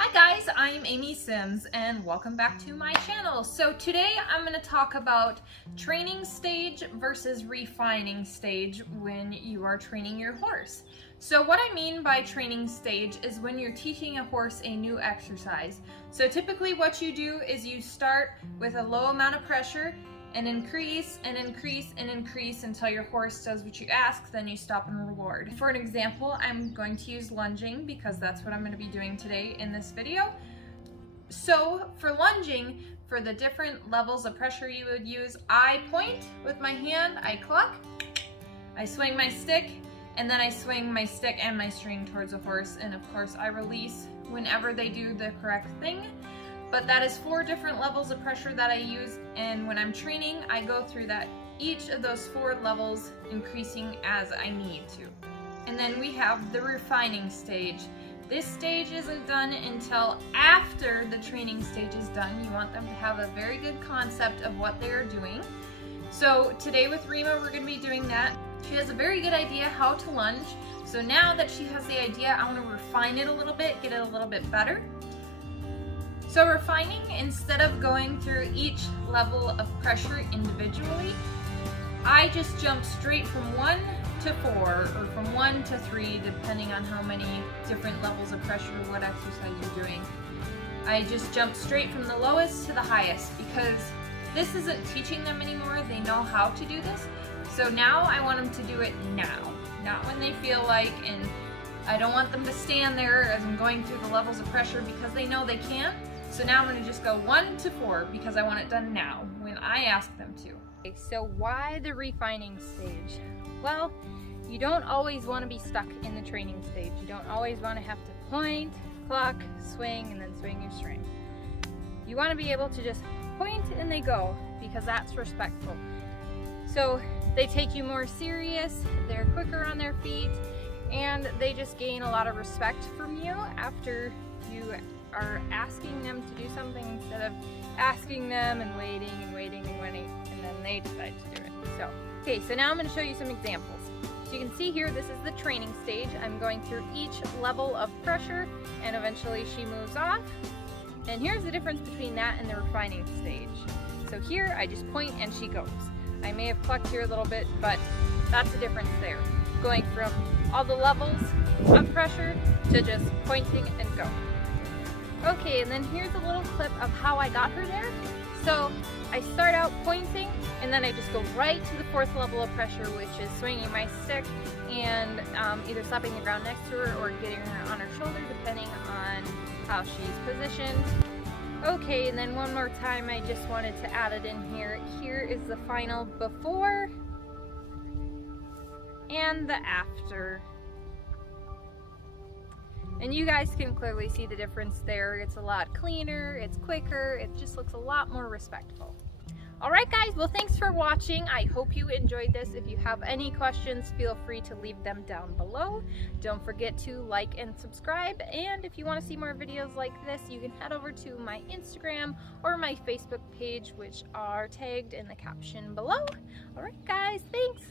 Hi guys, I'm Amy Sims and welcome back to my channel. So today I'm going to talk about training stage versus refining stage when you are training your horse. So what I mean by training stage is when you're teaching a horse a new exercise. So typically what you do is you start with a low amount of pressure and increase and increase and increase until your horse does what you ask, then you stop and reward. For an example, I'm going to use lunging because that's what I'm going to be doing today in this video. So for lunging, for the different levels of pressure you would use, I point with my hand, I cluck, I swing my stick, and then I swing my stick and my string towards the horse, and of course I release whenever they do the correct thing. But that is 4 different levels of pressure that I use, and when I'm training, I go through that, each of those 4 levels increasing as I need to. And then we have the refining stage. This stage isn't done until after the training stage is done. You want them to have a very good concept of what they are doing. So today with Rima, we're going to be doing that. She has a very good idea how to lunge. So now that she has the idea, I want to refine it a little bit, get it a little bit better. So refining, instead of going through each level of pressure individually, I just jump straight from 1 to 4 or from 1 to 3, depending on how many different levels of pressure, what exercise you're doing. I just jump straight from the lowest to the highest because this isn't teaching them anymore. They know how to do this. So now I want them to do it now, not when they feel like, and I don't want them to stand there as I'm going through the levels of pressure because they know they can't. So now I'm going to just go 1 to 4 because I want it done now when I ask them to. Okay, so why the refining stage? Well, you don't always want to be stuck in the training stage. You don't always want to have to point, cluck, swing, and then swing your string. You want to be able to just point and they go because that's respectful. So they take you more serious, they're quicker on their feet, and they just gain a lot of respect from you after you are asking them to do something instead of asking them and waiting and waiting and waiting, and then they decide to do it. So, okay, so now I'm going to show you some examples. So you can see here, this is the training stage. I'm going through each level of pressure, and eventually she moves off. And here's the difference between that and the refining stage. So here, I just point and she goes. I may have clucked here a little bit, but that's the difference there. Going from all the levels of pressure to just pointing and go. Okay, and then here's a little clip of how I got her there. So I start out pointing, and then I just go right to the 4th level of pressure, which is swinging my stick and either slapping the ground next to her or getting her on her shoulder, depending on how she's positioned. Okay, and then one more time, I just wanted to add it in here. Here is the final before and the after. And you guys can clearly see the difference there. It's a lot cleaner, it's quicker, it just looks a lot more respectful. Alright guys, well thanks for watching. I hope you enjoyed this. If you have any questions, feel free to leave them down below. Don't forget to like and subscribe, and if you want to see more videos like this, you can head over to my Instagram or my Facebook page, which are tagged in the caption below. Alright guys, thanks!